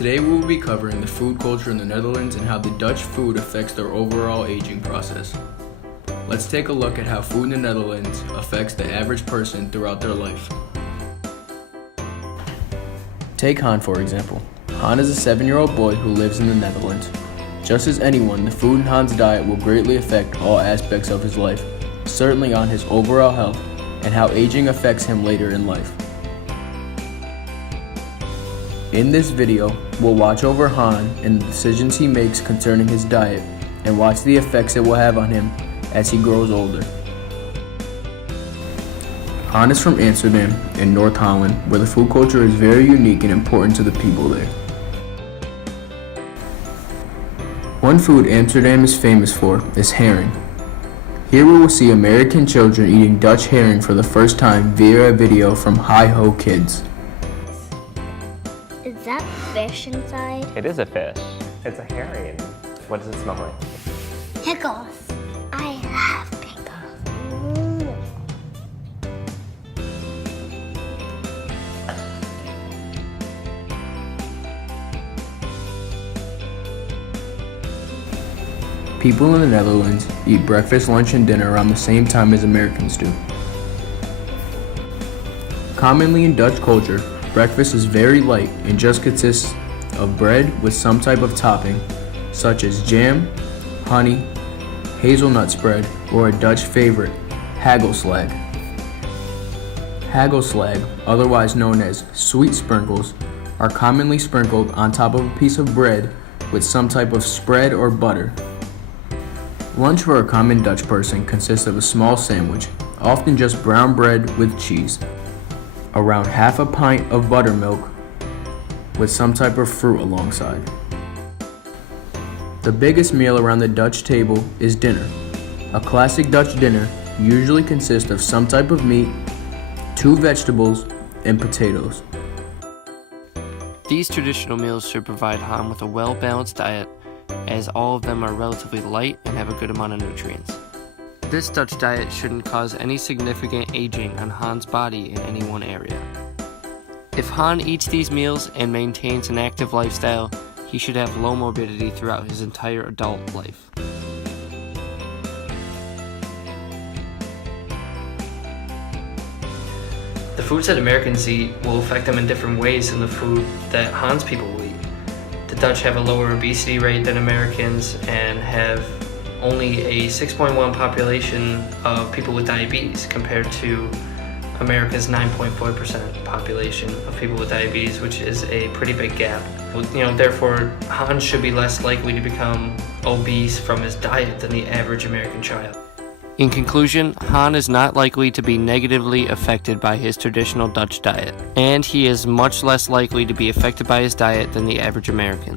Today we will be covering the food culture in the Netherlands and how the Dutch food affects their overall aging process. Let's take a look at how food in the Netherlands affects the average person throughout their life. Take Han for example. Han is a 7-year-old boy who lives in the Netherlands. Just as anyone, the food in Han's diet will greatly affect all aspects of his life, certainly on his overall health and how aging affects him later in life. In this video, we'll watch over Han and the decisions he makes concerning his diet and watch the effects it will have on him as he grows older. Han is from Amsterdam in North Holland, where the food culture is very unique and important to the people there. One food Amsterdam is famous for is herring. Here we will see American children eating Dutch herring for the first time via a video from Hi-Ho Kids. Is that fish inside? It is a fish. It's a herring. What does it smell like? Pickles. I love pickles. People in the Netherlands eat breakfast, lunch, and dinner around the same time as Americans do. Commonly in Dutch culture, breakfast is very light and just consists of bread with some type of topping, such as jam, honey, hazelnut spread, or a Dutch favorite, hagelslag. Hagelslag, otherwise known as sweet sprinkles, are commonly sprinkled on top of a piece of bread with some type of spread or butter. Lunch for a common Dutch person consists of a small sandwich, often just brown bread with cheese, around half a pint of buttermilk with some type of fruit alongside. The biggest meal around the Dutch table is dinner. A classic Dutch dinner usually consists of some type of meat, 2 vegetables, and potatoes. These traditional meals should provide Han with a well-balanced diet, as all of them are relatively light and have a good amount of nutrients. This Dutch diet shouldn't cause any significant aging on Han's body in any one area. If Han eats these meals and maintains an active lifestyle, he should have low morbidity throughout his entire adult life. The foods that Americans eat will affect them in different ways than the food that Han's people will eat. The Dutch have a lower obesity rate than Americans and have only a 6.1 population of people with diabetes compared to America's 9.4% population of people with diabetes, which is a pretty big gap. Therefore, Han should be less likely to become obese from his diet than the average American child. In conclusion, Han is not likely to be negatively affected by his traditional Dutch diet, and he is much less likely to be affected by his diet than the average American.